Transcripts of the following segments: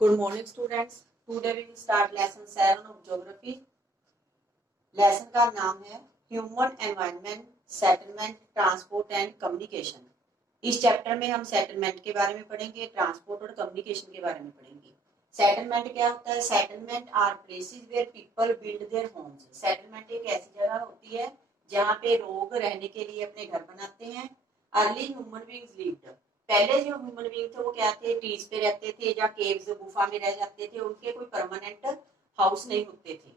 Good morning, students. Today we will start lesson 7 of geography. Lesson का नाम है human environment, settlement, transport and communication. इस chapter में हम सेटलमेंट के बारे में पढ़ेंगे, ट्रांसपोर्ट और कम्युनिकेशन के बारे में पढ़ेंगे। सेटलमेंट क्या होता है? Settlement are places where people build their homes. Settlement एक ऐसी जगह होती है जहाँ पे लोग रहने के लिए अपने घर बनाते हैं। Early human beings lived. पहले जो ह्यूमन बीइंग थे वो क्या थे? ट्रीज पे रहते थे या केव्स गुफा में रह जाते थे। उनके कोई परमानेंट हाउस नहीं होते थे।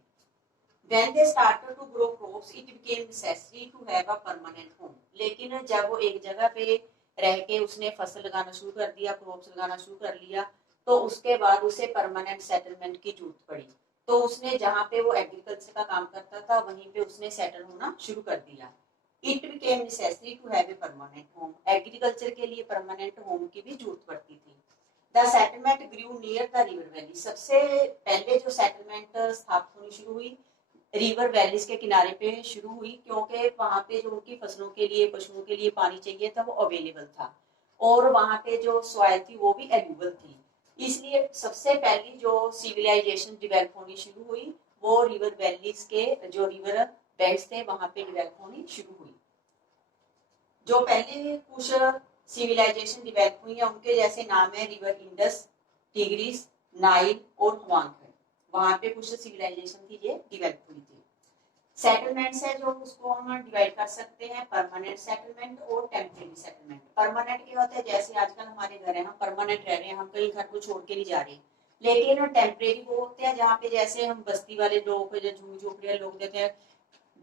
When they started to grow crops, it became necessary to have a permanent home. लेकिन जब वो एक जगह पे रह के उसने फसल लगाना शुरू कर दिया, क्रॉप्स लगाना शुरू कर लिया, तो उसके बाद उसे परमानेंट सेटलमेंट की जरूरत पड़ी। तो उसने जहाँ पे वो एग्रीकल्चर का काम करता था वहीं पे उसने सेटल होना शुरू कर दिया। It became necessary to have a permanent home. Agriculture के लिए परमानेंट होम की भी जरूरत पड़ती थी। The settlement grew near the river valley. सबसे पहले जो सेटलमेंट स्थापित होनी शुरू हुई रिवर वैलीज के किनारे पे शुरू हुई, क्योंकि वहां पे जो उनकी फसलों के लिए, पशुओं के लिए पानी चाहिए था वो अवेलेबल था और वहां पे जो सॉइल थी वो भी एल्यूबल थी। इसलिए सबसे पहली जो सिविलाइजेशन डेवलप होनी शुरू हुई वो रिवर वैलीज के जो रिवर बैंक्स थे वहां पे डेवलप होनी शुरू हुई। जो पहले कुछ सिविलाइजेशन डेवलप हुई है उनके जैसे नाम है रिवर इंडस, टिग्रिस, नाइल और हुआंग। वहां पे कुछ सिविलाइजेशन थी ये डेवलप हुई थी। सेटलमेंट्स है जो उसको हम डिवाइड कर सकते हैं परमानेंट सेटलमेंट और टेम्परेरी सेटलमेंट। परमानेंट क्या होता है? जैसे आजकल हमारे घर है, हम परमानेंट रह रहे हैं, हम कहीं घर को छोड़ के नहीं जा रहे। लेकिन टेम्परेरी वो होते हैं जहाँ पे जैसे हम बस्ती वाले लोग, जो झोपड़ी लोग देते हैं,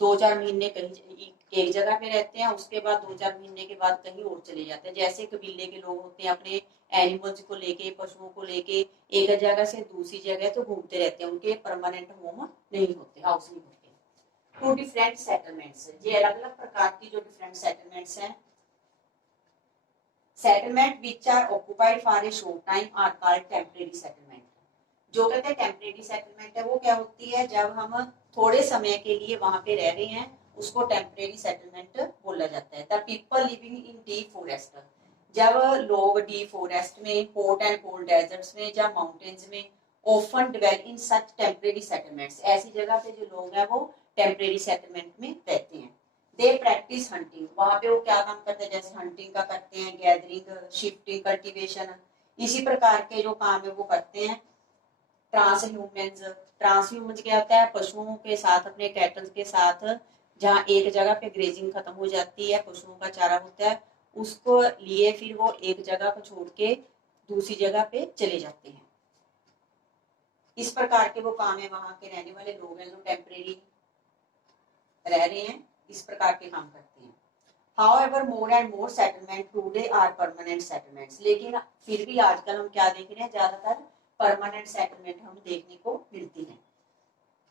2-4 महीने कहीं एक जगह पे रहते हैं, उसके बाद 2-4 महीने के बाद कहीं और चले जाते हैं। जैसे कबीले के लोग होते हैं, अपने एनिमल्स को लेके, पशुओं को लेके एक जगह से दूसरी जगह तो घूमते रहते हैं, उनके परमानेंट होम नहीं होते, हाउस नहीं होते। टू डिफरेंट सेटलमेंट्स, ये अलग अलग प्रकार की जो डिफरेंट सेटलमेंट्स हैं। Settlement which are occupied for a short time are called temporary settlement. जो कहते हैं टेम्परेरी सेटलमेंट है वो क्या होती है? जब हम थोड़े समय के लिए वहां पे रह रहे हैं उसको टेम्परेरी सेटलमेंट बोला जाता है। The people living in deep forest. जब लोग डीप फॉरेस्ट में, हॉट एंड कोल्ड डेजर्ट्स में या माउंटेन्स में ऑफन डिवेल इन सच टेम्परेरी सेटलमेंट्स। ऐसी जगह पे जो लोग हैं वो टेम्परेरी सेटलमेंट में रहते हैं। They practice hunting. वहां पे वो क्या काम करते हैं? जैसे हंटिंग का करते हैं, गैदरिंग, शिफ्टिंग, कल्टीवेशन, इसी प्रकार के जो काम है वो करते हैं। ट्रांसह्यूमेंस। ट्रांसह्यूमेंस क्या होता है? पशुओं के साथ, अपने कैटल के साथ जहाँ एक जगह पे ग्रेजिंग खत्म हो जाती है, पशुओं का चारा होता है, उसको लिए फिर वो एक जगह को छोड़ के दूसरी जगह पे चले जाते हैं। इस प्रकार के वो काम है वहां के रहने वाले लोग हैं जो टेम्परेरी रह रहे हैं, इस प्रकार के काम करते हैं। However, more and more settlement today are permanent settlements. लेकिन फिर भी आजकल हम क्या देख रहे हैं? ज्यादातर परमानेंट सेटलमेंट हम देखने को मिलती है।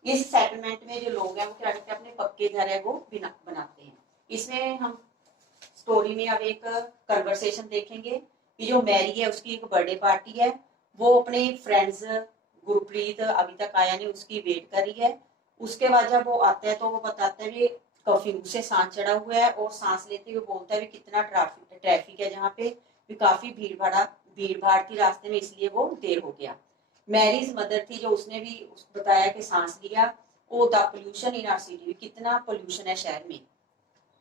इस सेटलमेंट में जो लोग हैं वो क्या करते हैं? अपने पक्के घर है वो बनाते हैं। इसमें हम स्टोरी में अब एक कन्वर्सेशन देखेंगे कि जो मैरी है उसकी एक बर्थडे पार्टी है, वो अपने फ्रेंड्स गुरप्रीत अभी तक आया नहीं, उसकी वेट कर रही है। उसके बाद जब वो आता है तो वो बताता है काफी मुझसे सांस चढ़ा हुआ है और सांस लेते हुए बोलता है कितना ट्रैफिक है जहाँ पे, भी काफी भीड़ भाड़ थी रास्ते में, इसलिए वो देर हो गया। मैरीज मदर थी जो उसने भी बताया कि सांस लिया। Oh the pollution in our city, कितना पोल्यूशन है शहर में।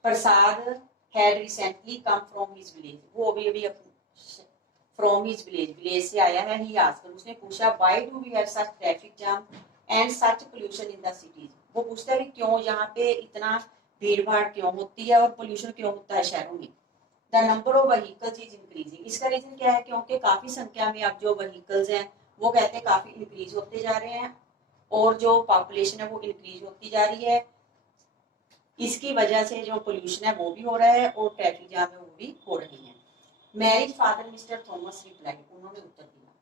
Prasad had recently come from his village, वो अभी अभी फ्रॉम हिज विलेज से आया है। ही आस्क्ड, उसने पूछा why do we have such traffic jam and such pollution in the cities. वो पूछता है क्यों यहाँ पे इतना भीड़ भाड़ क्यों होती है और पोल्यूशन क्यों होता है शहरों में। The number of vehicles is increasing. इसका रीजन क्या है? क्योंकि काफी संख्या में अब जो व्हीकल्स हैं वो कहते हैं काफी इंक्रीज होते जा रहे हैं और जो पॉपुलेशन है वो इंक्रीज होती जा रही है। इसकी वजह से जो पोल्यूशन है वो भी हो रहा है और ट्रैफिक जाम है वो भी हो रही है। Mary's father mister Thomas reply, उन्होंने उत्तर दिया।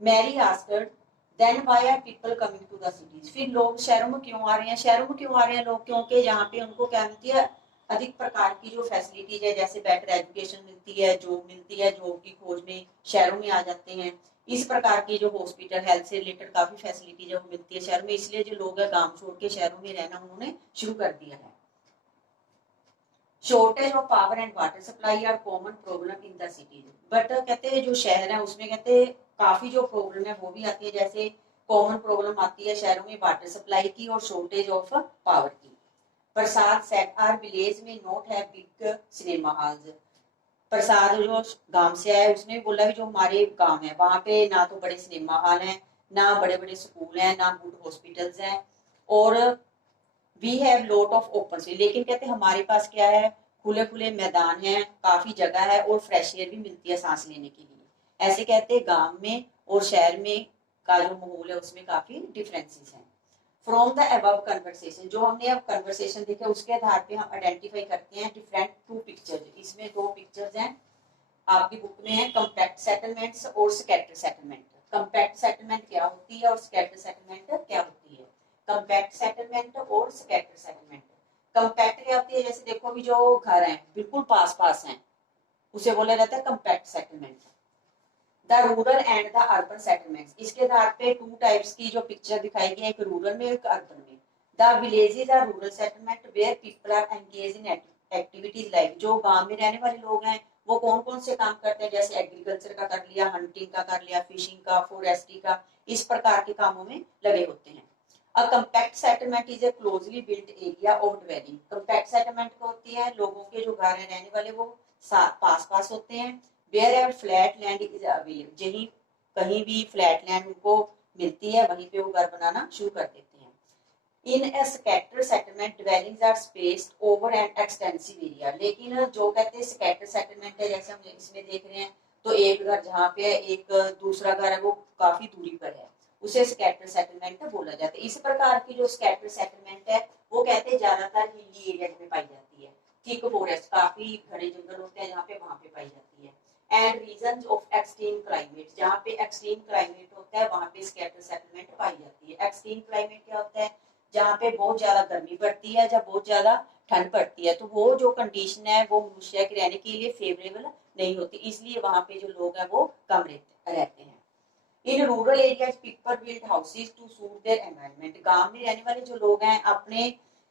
Mary asked then why are people coming to the cities, फिर लोग शहरों में क्यों आ रहे हैं? शहरों में क्यों आ रहे हैं लोग? क्योंकि जहाँ पे उनको क्या मिलती है? अधिक प्रकार की जो फैसिलिटीज है, जैसे बेटर एजुकेशन मिलती है, जॉब मिलती है, जॉब की खोज में शहरों में आ जाते हैं। इस प्रकार की जो हॉस्पिटल, हेल्थ से रिलेटेड काफी फैसिलिटीज है वो मिलती है शहर में, इसलिए जो लोग है गांव छोड़ के शहरों में रहना उन्होंने शुरू कर दिया है। Shortage of power and water supply are common problem in the cities, but कहते हैं जो शहर है उसमें कहते हैं काफी जो प्रॉब्लम है वो भी आती है, जैसे कॉमन प्रॉब्लम आती है शहरों में वाटर सप्लाई की और शॉर्टेज ऑफ पावर की। प्रसाद सेट आर विलेज में नॉट है बिग सिनेमा हॉल्स। प्रसाद जो गांव से आया उसने भी बोला कि जो हमारे गांव है वहां पे ना तो बड़े सिनेमा हॉल हैं, ना बड़े बड़े स्कूल हैं, ना गुड हॉस्पिटल्स हैं, और we have lot of open space. लेकिन कहते हैं हमारे पास क्या है, खुले खुले मैदान हैं, काफी जगह है और फ्रेश एयर भी मिलती है सांस लेने के लिए। ऐसे कहते हैं गांव में और शहर में का जो माहौल है उसमें काफी डिफरेंसेस हैं। फ्रॉम द अबव कन्वर्सेशन, जो हमने अब कन्वर्सेशन देखे उसके आधार पे हम आइडेंटिफाई करते हैं डिफरेंट टू पिक्चर्स। इसमें दो पिक्चर्स हैं आपकी बुक में है, कंपैक्ट सेटलमेंट्स और स्कैटर सेटलमेंट। कंपैक्ट सेटलमेंट क्या होती है और स्कैटर सेटलमेंट क्या होती है। कंपैक्ट सेटलमेंट और स्कैटर सेटलमेंट। कंपैक्ट क्या होती है, जैसे देखो अभी जो घर हैं बिल्कुल पास पास हैं उसे बोला जाता है compact settlement. The rural and the urban settlements, इसके आधार पे टू टाइप्स की जो पिक्चर दिखाई गई है, एक रूरल में एक अर्बन में। The villages are rural settlement where people are engage in activities like, जो गांव में रहने वाले लोग हैं वो कौन कौन से काम करते हैं, जैसे एग्रीकल्चर का कर लिया, हंटिंग का कर लिया, फिशिंग का, फॉरेस्ट्री का, इस प्रकार के कामों में लगे होते हैं। A compact settlement is a closely built area of dwelling. Compact settlement को होती है लोगों के जो घर है रहने वाले वो पास पास होते हैं। Wherever flat land is available, जहीं कहीं भी फ्लैट लैंड उनको मिलती है वहीं पे वो घर बनाना शुरू कर देते हैं। In a scatter settlement dwellings are spaced over an extensive area, लेकिन जो कहते हैं स्कैटर सेटलमेंट है जैसे हम इसमें देख रहे हैं तो एक घर जहाँ पे है एक दूसरा घर है वो काफी दूरी पर है, उसे स्कैटर सेटलमेंट बोला जाता है। इस प्रकार की जो स्कैटर सेटलमेंट है वो कहते हैं ज्यादातर हिली एरिया में पाई जाती है। थिक फॉरेस्ट, काफी घने जंगल होते हैं जहाँ पे वहां पे पाई जाती है। And region of extreme climate, जहाँ पे एक्सट्रीम क्लाइमेट होता है वहां पे स्कैटर सेटलमेंट पाई जाती है। एक्सट्रीम क्लाइमेट क्या होता है, जहाँ पे बहुत ज्यादा गर्मी पड़ती है, जब बहुत ज्यादा ठंड पड़ती है, तो वो जो कंडीशन है वो मनुष्य के रहने के लिए फेवरेबल नहीं होती, इसलिए वहां पे जो लोग हैं वो कम रहते हैं। In rural areas people build houses to suit their environment, गांव में रहने वाले जो लोग हैं अपने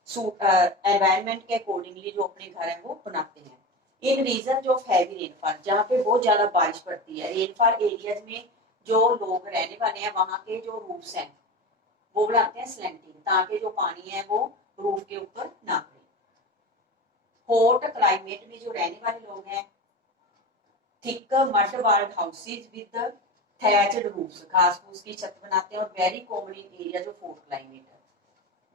एनवायरनमेंट के अकॉर्डिंगली जो अपने घर हैं वो बनाते हैं। इन रीजन ऑफ हैवी रेनफॉल, जहाँ पे बहुत ज्यादा बारिश पड़ती है, रेनफॉल एरियाज में जो लोग रहने वाले हैं वहां के जो रूफ्स हैं वो बनाते हैं स्लैंटिंग, ताकि जो पानी है वो रूफ के ऊपर ना पड़े। हॉट क्लाइमेट में जो रहने वाले लोग हैं thick mud walled houses with thatched roofs, घास फूस की छत बनाते हैं। और वेरी कॉमन इन एरिया जो फोर्ट क्लाइमेट है,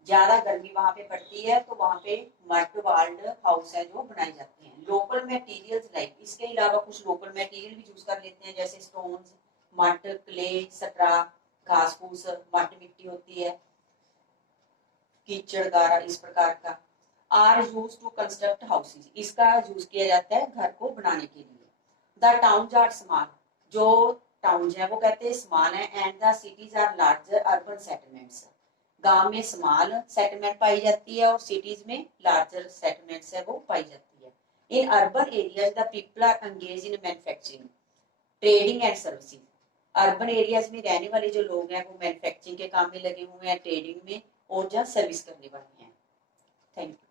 ज्यादा गर्मी वहां पे पड़ती है तो वहां पे मड वाल्ड हाउस है जो बनाए जाते हैं। लोकल मटेरियल्स लाइक, इसके अलावा कुछ लोकल मटेरियल भी यूज कर लेते हैं जैसे स्टोन्स, मड, क्ले, स्ट्रा, घास फूस, मड मिट्टी होती है, कीचड़ गारा, इस प्रकार का। Are use to construct houses, इसका यूज किया जाता है घर को बनाने के लिए। द टाउन्स आर स्मॉल, जो टाउन्स है वो कहते हैं स्मॉल है। And the cities are larger urban settlements, गांव में स्मॉल सेटलमेंट पाई जाती है और सिटीज में लार्जर सेटलमेंट्स है वो पाई जाती है। In urban areas the people are engage in manufacturing, trading and servicing, urban areas में रहने वाले जो लोग हैं वो मैन्युफैक्चरिंग के काम में लगे हुए हैं, ट्रेडिंग में और जहाँ सर्विस करने वाले हैं। Thank you.